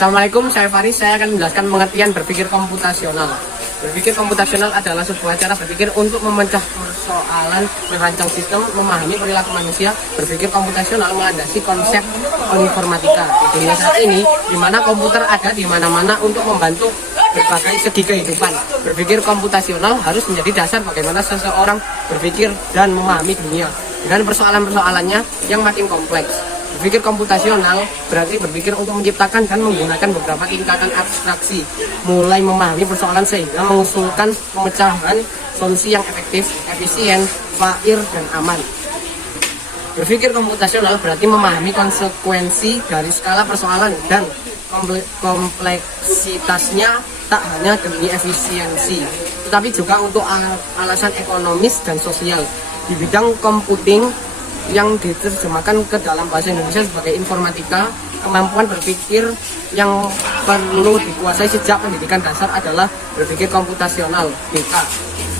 Assalamualaikum, saya Faris. Saya akan menjelaskan pengertian berpikir komputasional. Berpikir komputasional adalah sebuah cara berpikir untuk memecah persoalan, merancang sistem, memahami perilaku manusia. Berpikir komputasional melandasi konsep informatika. Di dunia saat ini, di mana komputer ada di mana-mana untuk membantu berbagai segi kehidupan. Berpikir komputasional harus menjadi dasar bagaimana seseorang berpikir dan memahami dunia dengan persoalan-persoalannya yang makin kompleks. Berpikir komputasional berarti berpikir untuk menciptakan dan menggunakan beberapa tingkatan abstraksi, mulai memahami persoalan sehingga mengusulkan pemecahan solusi yang efektif, efisien, fair, dan aman. Berpikir komputasional berarti memahami konsekuensi dari skala persoalan dan kompleksitasnya, tak hanya demi efisiensi, tetapi juga untuk alasan ekonomis dan sosial. Di bidang computing yang diterjemahkan ke dalam bahasa Indonesia sebagai informatika, kemampuan berpikir yang perlu dikuasai sejak pendidikan dasar adalah berpikir komputasional (BK).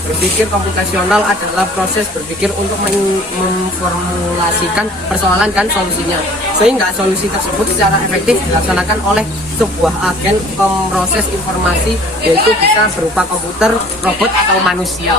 Berpikir komputasional adalah proses berpikir untuk memformulasikan persoalan dan solusinya, sehingga solusi tersebut secara efektif dilaksanakan oleh sebuah agen pemroses informasi, yaitu bisa berupa komputer, robot, atau manusia.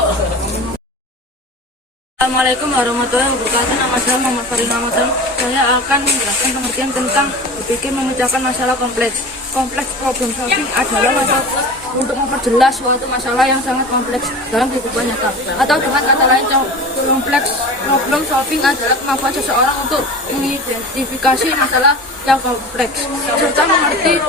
Assalamualaikum warahmatullahi wabarakatuh. Nama saya Muhammad Farid Ramadan. Saya akan menjelaskan pengertian tentang berpikir memecahkan masalah kompleks. Kompleks problem solving adalah metode untuk memperjelas suatu masalah yang sangat kompleks dalam kehidupan nyata. Atau dengan kata lain, kompleks problem solving adalah kemampuan seseorang untuk mengidentifikasi masalah yang kompleks serta mengerti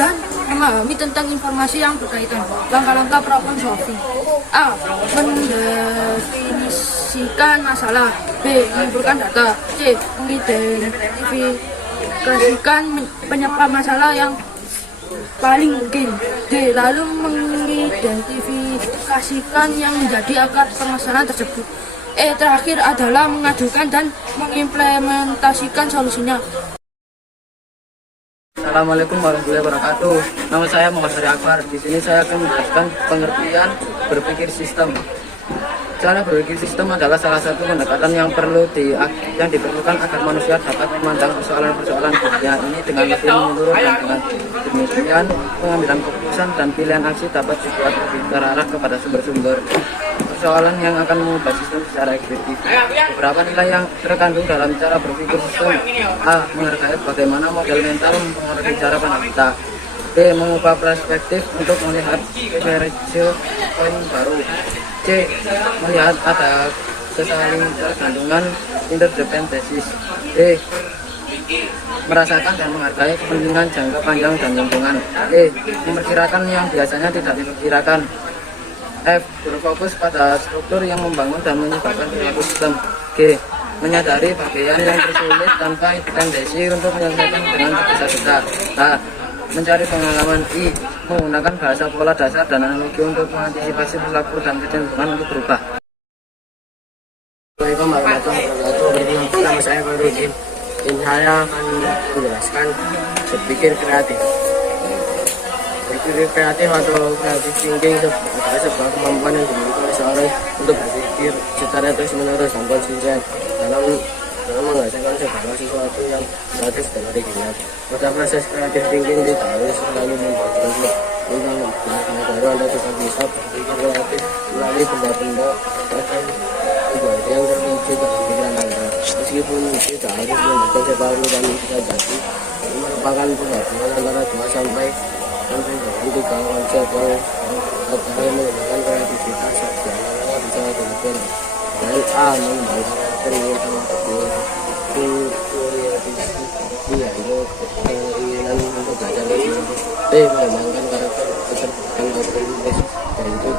dan memahami tentang informasi yang berkaitan. Langkah-langkah problem solving: A. Mendefinisikan masalah. B. Mengumpulkan data. C. Mengidentifikasikan penyebab masalah yang paling mungkin. D. Lalu mengidentifikasikan yang menjadi akar permasalahan tersebut. E. Terakhir adalah mengajukan dan mengimplementasikan solusinya. Assalamualaikum warahmatullahi wabarakatuh. Nama saya Muhammad Sari Akbar. Di sini saya akan menjelaskan pengertian berpikir sistem. Cara berpikir sistem adalah salah satu pendekatan yang diperlukan agar manusia dapat memandang persoalan-persoalan dunia ini dengan lebih menyeluruh, dan dengan demikian pengambilan keputusan dan pilihan aksi dapat dibuat lebih terarah kepada sumber-sumber persoalan yang akan mengubah sistem secara efektif. Beberapa nilai yang terkandung dalam cara berpikir sistem: A. Menghargai bagaimana model mental mempengaruhi cara pandang kita. B. Mengubah perspektif untuk melihat divergensi poin baru. C. Melihat ada kesaling tergantungan interdependensi. D. Merasakan dan menghargai kepentingan jangka panjang dan lingkungan. E. Memperkirakan yang biasanya tidak diperkirakan. F. Berfokus pada struktur yang membangun dan menyebabkan perilaku sistem. G. Menyadari bagian yang tersulit tanpa dependensi untuk menyelesaikan dengan besar-besar. H. Mencari pengalaman. I. Menggunakan bahasa pola dasar dan analogi untuk mengantisipasi perilaku dan kecenderungan untuk berubah. Assalamualaikum warahmatullahi wabarakatuh. Nama saya Faridin. Ini saya akan menjelaskan berpikir kreatif. Berpikir kreatif atau creative thinking adalah sebuah kemampuan yang dimiliki oleh seorang untuk berpikir secara terus-menerus dan konsisten dalam menghasilkan segala sesuatu yang kreatif dan original. Pada proses creative thinking tidak harus selalu membuat konflik tentang baru. Anda juga bisa berpikir kreatif melalui benda-benda atau ide yang terwujud dalam pikiran Anda. Meskipun tidak harus membuat konsep baru, dan bisa jadi merupakan penggabungan antara 2 sampai dengan 3 konsep yang dapat menggunakan kreativitas. Diantaranya bisa dilakukan dengan A. Mengembangkan keinginan yaitu keinginan untuk belajar lebih lanjut. B. Mengembangkan karakter keterbukaan kognitif, yaitu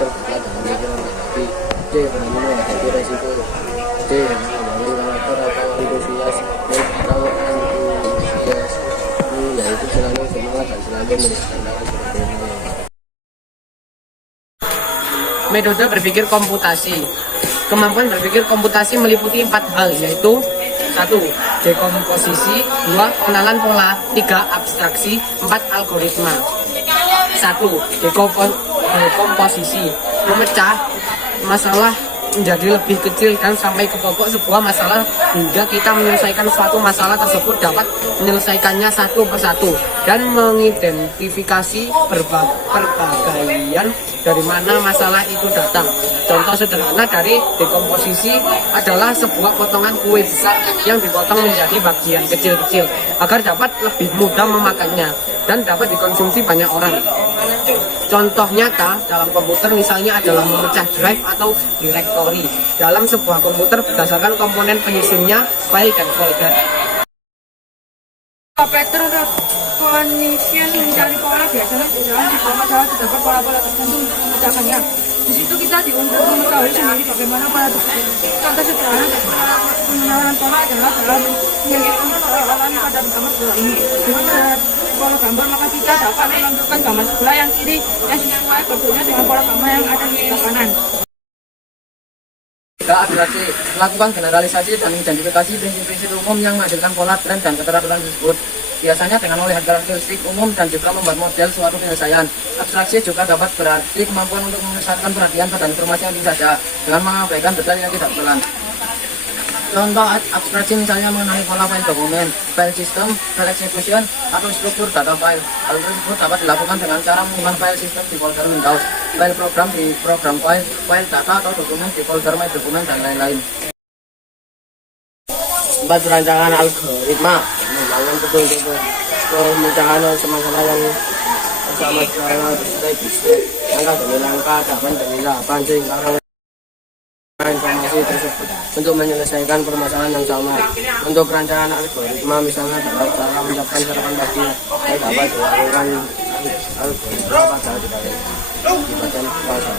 terbuka dalam pikiran negatif. C. Berani menghadapi resiko. D. Mengembangkan karakter atau antusias atau antusias, yaitu selalu semangat dan selalu melihat tantangan berbeda. Metode berpikir komputasi. Kemampuan berpikir komputasi meliputi 4 hal, yaitu 1. Dekomposisi. 2. Pengenalan pola. 3. Abstraksi. 4. Algoritma. 1. Dekomposisi. Memecah masalah menjadi lebih kecil dan sampai ke pokok sebuah masalah hingga kita menyelesaikan suatu masalah tersebut dapat menyelesaikannya satu persatu dan mengidentifikasi perbagaian dari mana masalah itu datang. Contoh sederhana dari dekomposisi adalah sebuah potongan kue besar yang dipotong menjadi bagian kecil-kecil agar dapat lebih mudah memakannya dan dapat dikonsumsi banyak orang. Contoh nyata dalam komputer misalnya adalah memecah drive atau directory dalam sebuah komputer berdasarkan komponen penyusunnya, file, dan folder. Pattern recognition mencari pola biasanya di dalam sebuah masalah terdapat pola-pola tertentu untuk memecahkannya. Di situ kita diuntut mengetahui sendiri bagaimana pola tersebut. Contoh sederhana dari pengenalan pola adalah dalam menyelesaikan persoalan pada gambar sebelah ini. Dengan pola gambar maka kita dapat menentukan gambar sebelah yang kiri yang sesuai bentuknya dengan pola gambar yang ada di sebelah kanan. Jika akurasi melakukan generalisasi dan identifikasi prinsip-prinsip umum yang menghasilkan pola, tren, dan keterampilan tersebut. Biasanya dengan melihat karakteristik umum dan juga membuat model suatu penyelesaian. Abstraksi juga dapat berarti kemampuan untuk memusatkan perhatian pada informasi yang tinggi saja dengan mengabaikan detail yang tidak perlu. Contoh abstraksi misalnya mengenai pola file dokumen, file system, file execution, atau struktur data file. Hal tersebut dapat dilakukan dengan cara menyimpan file system di folder Windows, file program di program file, file data atau dokumen di folder My Dokumen, dan lain-lain. Tempat perancangan algoritma membangun betul-betul pemecahan masalah yang bersama secara step langkah demi langkah, tahapan demi tahapan sehingga informasi tersebut untuk menyelesaikan permasalahan yang sama. Untuk perancangan algoritma misalnya dalam cara menyiapkan sarapan pagi dapat dilakukan algoritma pada di bagian pasal.